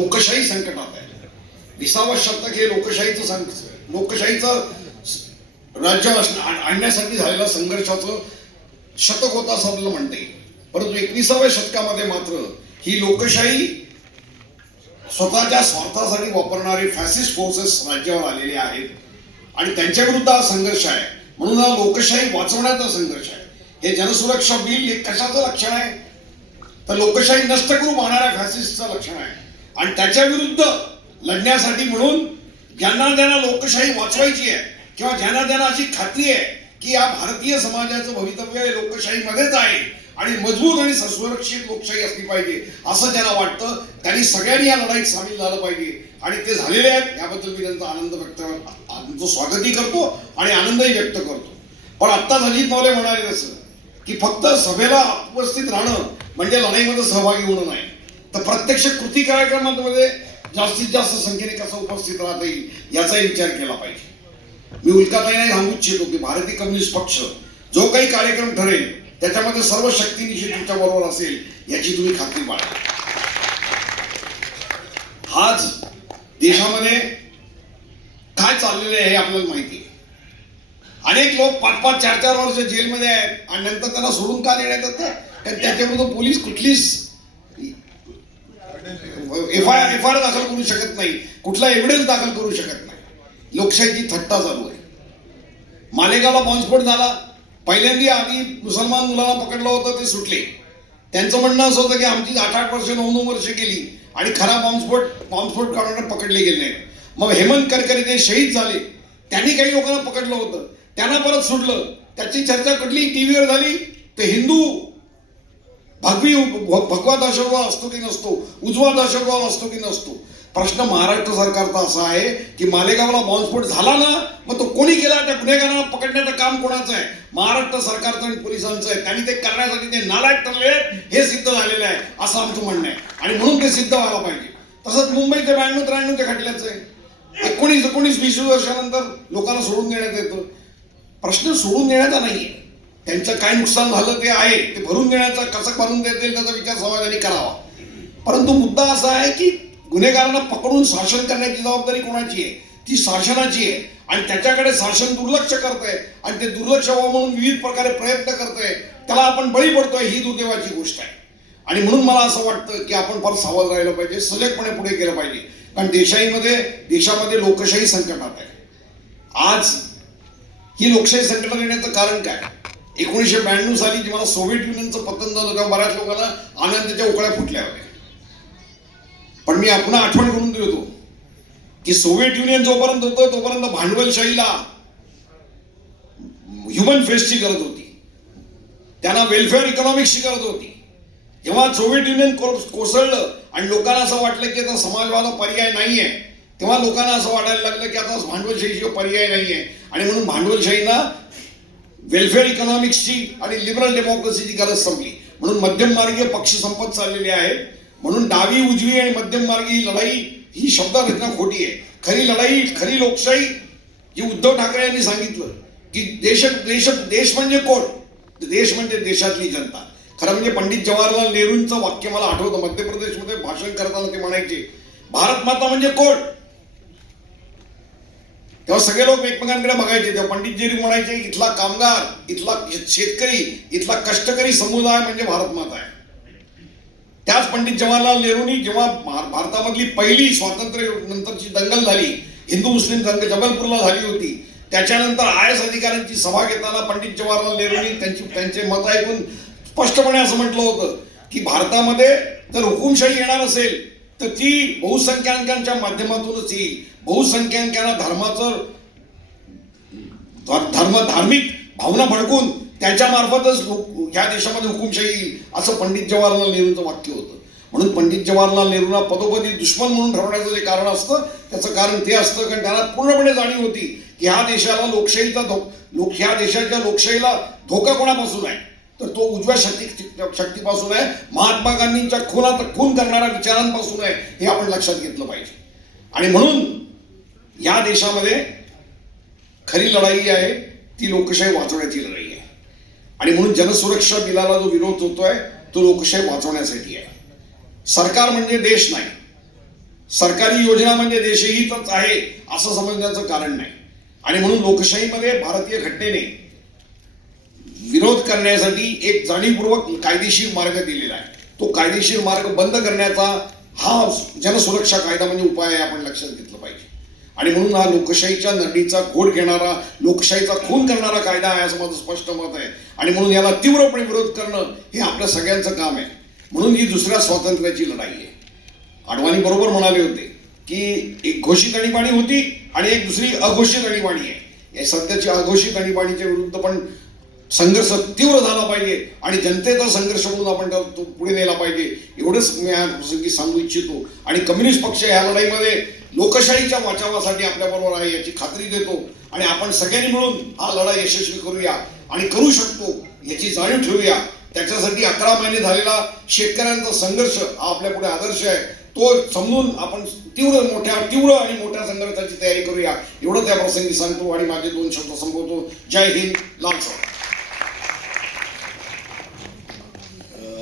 लोकशाही संकटात आहे. विसावं शतक हे लोकशाहीचं संक लोकशाहीचं राज्य आणण्यासाठी झालेला संघर्षाचं शतक होता असं आपल्याला म्हणता येईल. परंतु एकविसाव्या शतकामध्ये मात्र ही लोकशाही स्वतःच्या स्वार्थासाठी वापरणारे फॅसिस्ट फोर्सेस राज्यावर आलेले आहेत. आणि त्यांच्या विरुद्ध हा संघर्ष आहे. म्हणून हा लोकशाही वाचवण्याचा संघर्ष आहे. हे जनसुरक्षा बिल हे कशाचं लक्षण आहे? तर लोकशाही नष्ट करू पाहणाऱ्या फॅसिस्टचं लक्षण आहे. आणि त्याच्या विरुद्ध लढण्यासाठी म्हणून ज्यांना ज्यांना लोकशाही वाचवायची आहे किंवा ज्यांना त्यांना अशी खात्री आहे की या भारतीय समाजाचं भवितव्य हे लोकशाहीमध्येच आहे आणि मजबूत आणि सुरक्षित लोकशाही असली पाहिजे असं ज्यांना वाटतं त्यांनी सगळ्यांनी या लढाईत सामील झालं पाहिजे. आणि ते झालेले आहेत याबद्दल मी त्यांचा आनंद व्यक्त आमचं स्वागतही करतो आणि आनंदही व्यक्त करतो. पण आत्ता अजित नवले म्हणाले तसं की फक्त सभेला उपस्थित राहणं म्हणजे लढाईमध्ये सहभागी होणं नाही. तर प्रत्यक्ष कृती कार्यक्रमांमध्ये जास्तीत जास्त संख्येने कसं उपस्थित राहता येईल याचाही विचार केला पाहिजे. मी उल्काताईने सांगू इच्छितो की भारतीय कम्युनिस्ट पक्ष जो काही कार्यक्रम ठरेल त्याच्यामध्ये सर्व शक्तीनिशी तुमच्या बरोबर असेल याची तुम्ही खात्री बाळगा. आज देशामध्ये काय चाललेलं आहे हे आपल्याला माहिती आहे. अनेक लोक पाच पाच चार चार वर्ष जेलमध्ये आहेत आणि नंतर त्यांना सोडून का देण्यात येतं कारण त्याच्यामध्ये पोलीस कुठलीच F I R F I R दाखल करू शकत नाही. कुठला एव्हिडन्स दाखल करू शकत नाही. लोकशाहीची थट्टा चालू आहे. मालेगावला बॉम्बस्फोट झाला. पहिल्यांदा आधी मुसलमान मुलाला पकडलं होतं ते सुटले. त्यांचं म्हणणं असं होतं की आमची आठ आठ वर्ष नऊ नऊ वर्ष गेली आणि खरा बॉम्बस्फोट बॉम्बस्फोट काढून पकडले गेले नाहीत. मग हेमंत करकरे ते शहीद झाले त्यांनी काही लोकांना पकडलं होतं. त्यांना परत सुटलं. त्याची चर्चा कुठली? टी व्हीवर झाली. ते हिंदू भगवी भ- भगवा दहशतवाद असतो की नसतो? उजवा दहशतवाद असतो की नसतो? प्रश्न महाराष्ट्र सरकारचा असा आहे की मालेगावला बॉम्बस्फोट झाला ना मग तो कोणी केला? त्या गुन्हेगारांना पकडण्याचं काम कोणाचं आहे? महाराष्ट्र सरकारचं आणि पोलिसांचं आहे. त्यांनी ते करण्यासाठी ते नालायक ठरले हे सिद्ध झालेलं आहे असं आमचं म्हणणं आहे. आणि म्हणून ते सिद्ध व्हायला पाहिजे. तसंच मुंबईचे ब्याण्णव त्र्याण्णवच्या खटल्याचं आहे. एकोणीस एकोणीस वीस वर्षानंतर लोकांना सोडून देण्यात येतं. प्रश्न सोडून देण्याचा नाहीये. त्यांचं काय नुकसान झालं ते आहे ते भरून देण्याचा कसं भरून देता येईल त्याचा विचार समाजाने करावा. परंतु मुद्दा असा आहे की गुन्हेगारांना पकडून शासन करण्याची जबाबदारी कोणाची आहे? ती शासनाची आहे. आणि त्याच्याकडे शासन दुर्लक्ष करत आहे आणि ते दुर्लक्ष व्हावं म्हणून विविध प्रकारे प्रयत्न करत आहे त्याला आपण बळी पडतोय ही दुर्दैवाची गोष्ट आहे. आणि म्हणून मला असं वाटतं की आपण फार सावध राहिलं पाहिजे सजगपणे पुढे गेलं पाहिजे. कारण देशाईमध्ये देशामध्ये लोकशाही संकटात आहे. आज ही लोकशाही संकटात येण्याचं कारण काय? एकोणीसशे ब्याण्णव साली जेव्हा सोव्हिएट युनियनचं पतन झालं तेव्हा बऱ्याच लोकांना आनंदाच्या उकळ्या फुटल्या होत्या. पण मी आपण आठवण करून देतो की सोव्हिएट युनियन जोपर्यंत होतं तोपर्यंत भांडवलशाहीला ह्युमन फेसची गरज होती. त्यांना वेलफेअर इकॉनॉमिक्सची गरज होती. जेव्हा सोव्हिएट युनियन कोसळलं आणि लोकांना असं वाटलं की आता समाजवादा पर्याय नाही आहे तेव्हा लोकांना असं वाटायला लागलं की आता भांडवलशाहीशिवाय पर्याय नाही आहे आणि म्हणून भांडवलशाहीना वेलफेअर इकॉनॉमिक्सची आणि लिबरल डेमोक्रेसीची गरज संपली. म्हणून मध्यममार्गीय पक्ष संपत चाललेले आहेत. म्हणून डावी उजवी आणि मध्यममार्गी ही लढाई ही शब्दरचना खोटी आहे. खरी लढाई खरी लोकशाही जी उद्धव ठाकरे यांनी सांगितलं की देश देश देश म्हणजे कोण? देश म्हणजे देशातली जनता. खरं म्हणजे पंडित जवाहरलाल नेहरूंचं वाक्य मला आठवतं. मध्य प्रदेशमध्ये भाषण करताना ते म्हणायचे भारत माता म्हणजे कोण? तेव्हा सगळे लोक एकमेकांकडे बघायचे. तेव्हा पंडितजीरी म्हणायचे इथला कामगार इथला शेतकरी इथला कष्टकरी समुदाय म्हणजे भारत माता आहे. त्याच पंडित जवाहरलाल नेहरूंनी जेव्हा भारतामधली पहिली स्वातंत्र्य नंतरची दंगल झाली हिंदू मुस्लिम दंगल जबलपूरला झाली होती त्याच्यानंतर आय एस अधिकाऱ्यांची सभा घेताना पंडित जवाहरलाल नेहरूंनी त्यांची त्यांचे मत ऐकून स्पष्टपणे असं म्हटलं होतं की भारतामध्ये जर हुकुमशाही येणार असेल तर ती बहुसंख्याकांच्या माध्यमातूनच येईल बहुसंख्याकांना धर्माचं धर्म धार्मिक भावना भडकून त्याच्या मार्फतच लोक ह्या देशामध्ये हुकुमशाही येईल असं पंडित जवाहरलाल नेहरूंचं वाक्य होतं. म्हणून पंडित जवाहरलाल नेहरूंना पदोपदी दुश्मन म्हणून ठरवण्याचं जे कारण असतं त्याचं कारण ते असतं कारण त्याला पूर्णपणे जाणीव होती की ह्या देशाला लोकशाहीचा धो लोक ह्या देशाच्या लोकशाहीला धोका कोणापासून आहे? तर तो उजव्या शक्ती शक्तीपासून आहे. महात्मा गांधींच्या खुनात खून करणाऱ्या विचारांपासून आहे हे आपण लक्षात घेतलं पाहिजे. आणि म्हणून या देशामध्ये खरी लढाई आहे ती लोकशाही वाचवण्याची लढाई आहे. आणि म्हणून जनसुरक्षा बिलाला जो विरोध होतोय तो लोकशाही वाचवण्यासाठी आहे. सरकार म्हणजे देश नाही. सरकारी योजना म्हणजे देशहितच आहे असं समजण्याचं कारण नाही. आणि म्हणून लोकशाहीमध्ये भारतीय घटनेने विरोध करण्यासाठी एक जाणीवपूर्वक कायदेशीर मार्ग दिलेला आहे. तो कायदेशीर मार्ग बंद करण्याचा हा जनसुरक्षा कायदा म्हणजे उपाय आहे आपण लक्षात घेतलं पाहिजे. आणि म्हणून हा लोकशाहीच्या नडीचा घोट घेणारा लोकशाहीचा खून करणारा कायदा आहे असं माझं स्पष्ट मत आहे. आणि म्हणून याला तीव्रपणे विरोध करणं हे आपल्या सगळ्यांचं काम आहे. म्हणून ही दुसऱ्या स्वातंत्र्याची लढाई आहे. अडवाणी बरोबर म्हणाले होते की एक घोषित आणीबाणी होती आणि एक दुसरी अघोषित आणीबाणी आहे. या सध्याची अघोषित आणीबाणीच्या विरुद्ध पण संघर्ष तीव्र झाला पाहिजे आणि जनतेचा संघर्ष म्हणून आपण तो पुढे नेला पाहिजे एवढंच मी या प्रसंगी सांगू इच्छितो. आणि कम्युनिस्ट पक्ष ह्या लढाईमध्ये लोकशाहीच्या वाचवासाठी आपल्याबरोबर आहे याची खात्री देतो. आणि आपण सगळ्यांनी मिळून हा लढा यशस्वी करूया आणि करू शकतो याची जाणीव ठेवूया. त्याच्यासाठी अकरा महिने झालेला शेतकऱ्यांचा संघर्ष हा आपल्यापुढे आदर्श आहे. तो समजून आपण तीव्र मोठ्या तीव्र आणि मोठ्या संघर्षाची तयारी करूया. एवढं त्या प्रसंगी सांगतो आणि माझे दोन शब्द संपवतो. जय हिंद लाल सर